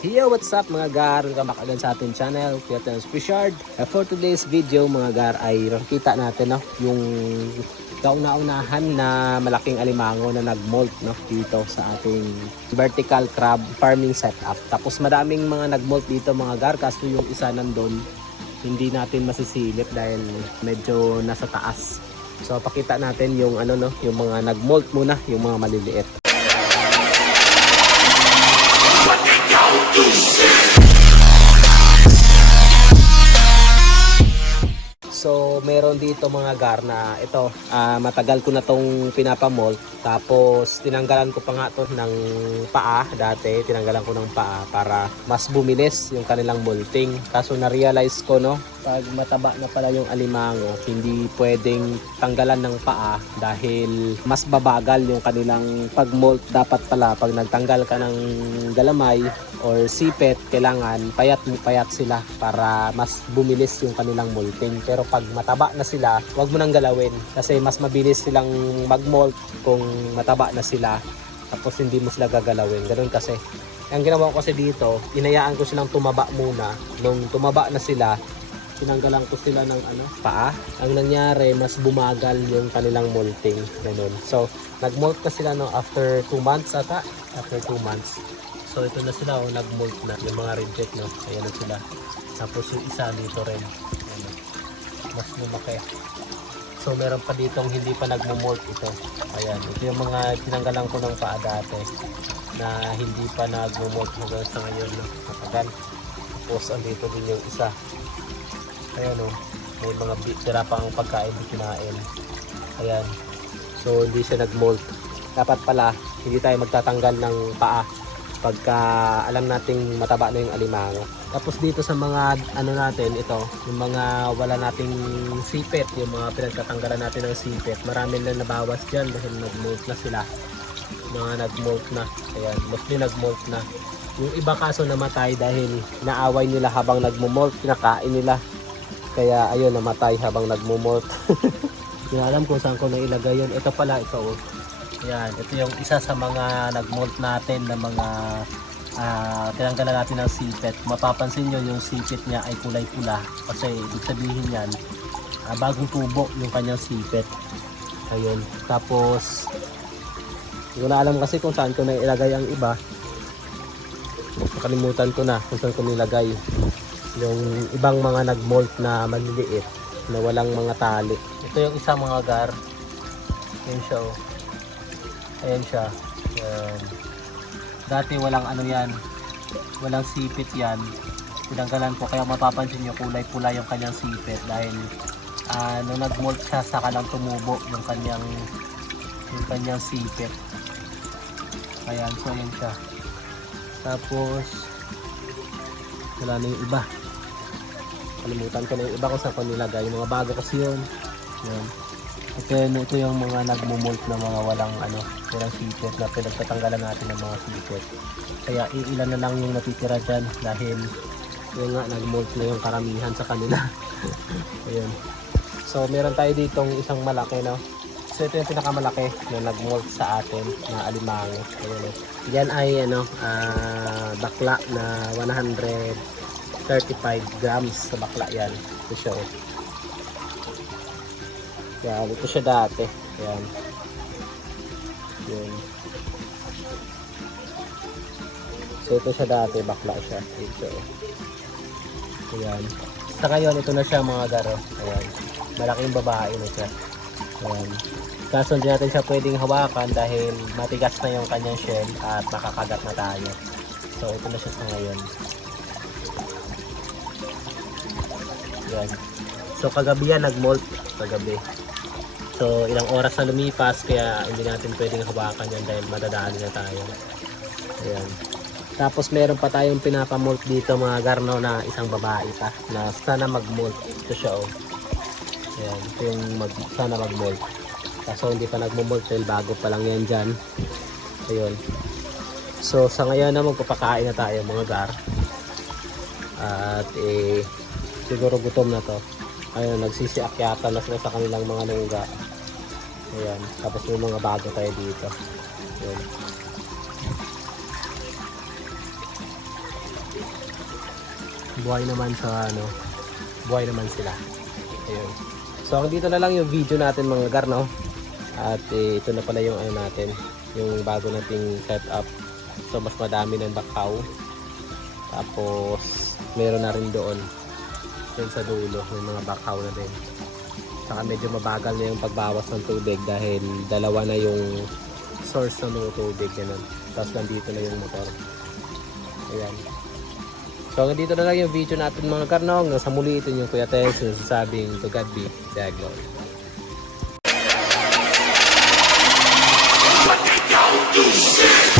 Yo, what's up mga gar? Welcome back again sa ating channel, Kuya Tens Fishard. For today's video mga gar ay nakita natin yung kauna-unahan na malaking alimango na nagmolt dito sa ating vertical crab farming setup. Tapos madaming mga nagmolt dito mga gar, kaso yung isa nandun hindi natin masisilip dahil medyo nasa taas. So pakita natin yung yung mga nagmolt muna, yung mga maliliit. So meron dito mga gar na ito, matagal ko na tong pinapamolt. Tapos tinanggalan ko pa nga to ng paa dati, tinanggalan ko ng paa para mas bumilis yung kanilang molting. Kaso na-realize ko pag mataba na pala yung alimango, hindi pwedeng tanggalan ng paa dahil mas babagal yung kanilang pag-molt. Dapat pala pag nagtanggal ka ng galamay or sipet, kailangan payat sila para mas bumilis yung kanilang molting. Pero pag mataba na sila, huwag mo nang galawin kasi mas mabilis silang mag-molt kung mataba na sila tapos hindi mo sila gagalawin. Ganun kasi. Ang ginawa ko kasi dito, inayaan ko silang tumaba muna. Nung tumaba na sila, tinanggalan ko sila ng paa. Ang nangyari, mas bumagal yung kanilang molting. Ganun. So, nag-molt na sila after 2 months ata. After 2 months. So, ito na sila nag-molt na. Yung mga reject ayan na sila. Tapos yung isa dito rin. Ayan, mas lumaki. So, meron pa ditong hindi pa nag-molt ito. Ayan. Ito yung mga tinanggalan ko ng paa dati na hindi pa nag-molt hanggang sa ngayon. Matagal. Tapos, andito din yung isa. Ayan may mga tira pang pagkain na kinain. Ayan. So hindi siya nag-molt. Dapat pala hindi tayo magtatanggal ng paa pagka alam nating mataba na yung alimango. Tapos dito sa mga natin ito, yung mga wala nating sipet, yung mga pinagtatanggalan natin ng sipet, marami na nabawas dyan dahil nag-molt na sila. Mga nag-molt na. Ayan, mostly nag-molt na. Yung iba kaso namatay dahil naaway nila habang nagmo-molt, kinakain nila. Kaya ayun, namatay habang nagmo-molt. Hindi alam kung saan ko na ilagay yun. Ito pala, ito Yan, ito yung isa sa mga nag-molt natin na mga tinanggalan natin ng sipet. Mapapansin nyo yung sipet niya ay kulay pula. Kasi ibig sabihin yan, bagong tubo yung kanyang sipet. Ayun. Tapos, hindi ko na alam kasi kung saan ko na ilagay ang iba. Nakalimutan ko na kung saan ko nilagay yung ibang mga nag-molt na maliliit na walang mga tali. Ito yung isa mga gar. Ayan siya ayan siya. Dati walang yan, walang sipit yan. Tinanggalan ko kaya mapapansin nyo kulay pula yung kanyang sipit dahil nung nag-molt siya saka lang tumubo yung kanyang sipit. Ayan, so ayan siya. Tapos wala na yung iba. Kalimutan ko na yung iba kung saan ko nilagay. Yung mga bago kasi yun. Yan. Ito yung mga nagmumolt na mga walang sipit na pinagtatanggalan natin ng mga sipit. Kaya ilan na lang yung natitira dyan dahil yung nagmolt na yung karamihan sa kanila. Ayun. So meron tayo ditong isang malaki So ito yung pinakamalaki na nagmolt sa atin na alimango. Ayun. Yan ay bakla na 135 grams sa bakla yan. Ito siya Yan, ito siya dati. Yan. Yan. So ito siya dati, bakla siya. Ito. Ayan. Sa ngayon, ito na siya mga garo. Ayan. Malaking babae na siya. Ayan. Kaso hindi natin siya pwedeng hawakan dahil matigas na yung kanyang shell at makakagat na tayo. So ito na siya sa ngayon. Yan. So kagabi yan nag-molt. Kagabi. So ilang oras na lumipas kaya hindi natin pwedeng hawakan yan dahil madadaan na tayo. Ayan. Tapos meron pa tayong pinapamolt dito mga garno na isang babae pa na sana mag-molt. Ito siya Ayan. Ito yung sana mag-molt. Kaso hindi pa nagmo-molt dahil bago pa lang yan dyan. Ayun. So sa ngayon na magpapakain na tayo mga gar. At siguro gutom na to. Ayun, nagsisiakyatan na sila sa kanilang mga nungga. Ayan. Tapos may mga bago tayo dito. Ayan. buhay naman sa ano, buhay naman sila. Ayun. So hanggang dito na lang yung video natin mga gar, no? At ito na pala yung ano natin, yung bago nating setup. So mas madami ng bakaw. Tapos meron na rin doon sa dulo, may mga bakaw na din. Saka medyo mabagal na yung pagbawas ng tubig dahil dalawa na yung source ng mga tubig, ganun. Tapos nandito na yung motor. Ayan. So hanggang dito na lang yung video natin mga karnong. Nasa muli ito yung Kuya Tess, nasasabing to God be the glory. What they don't do shit.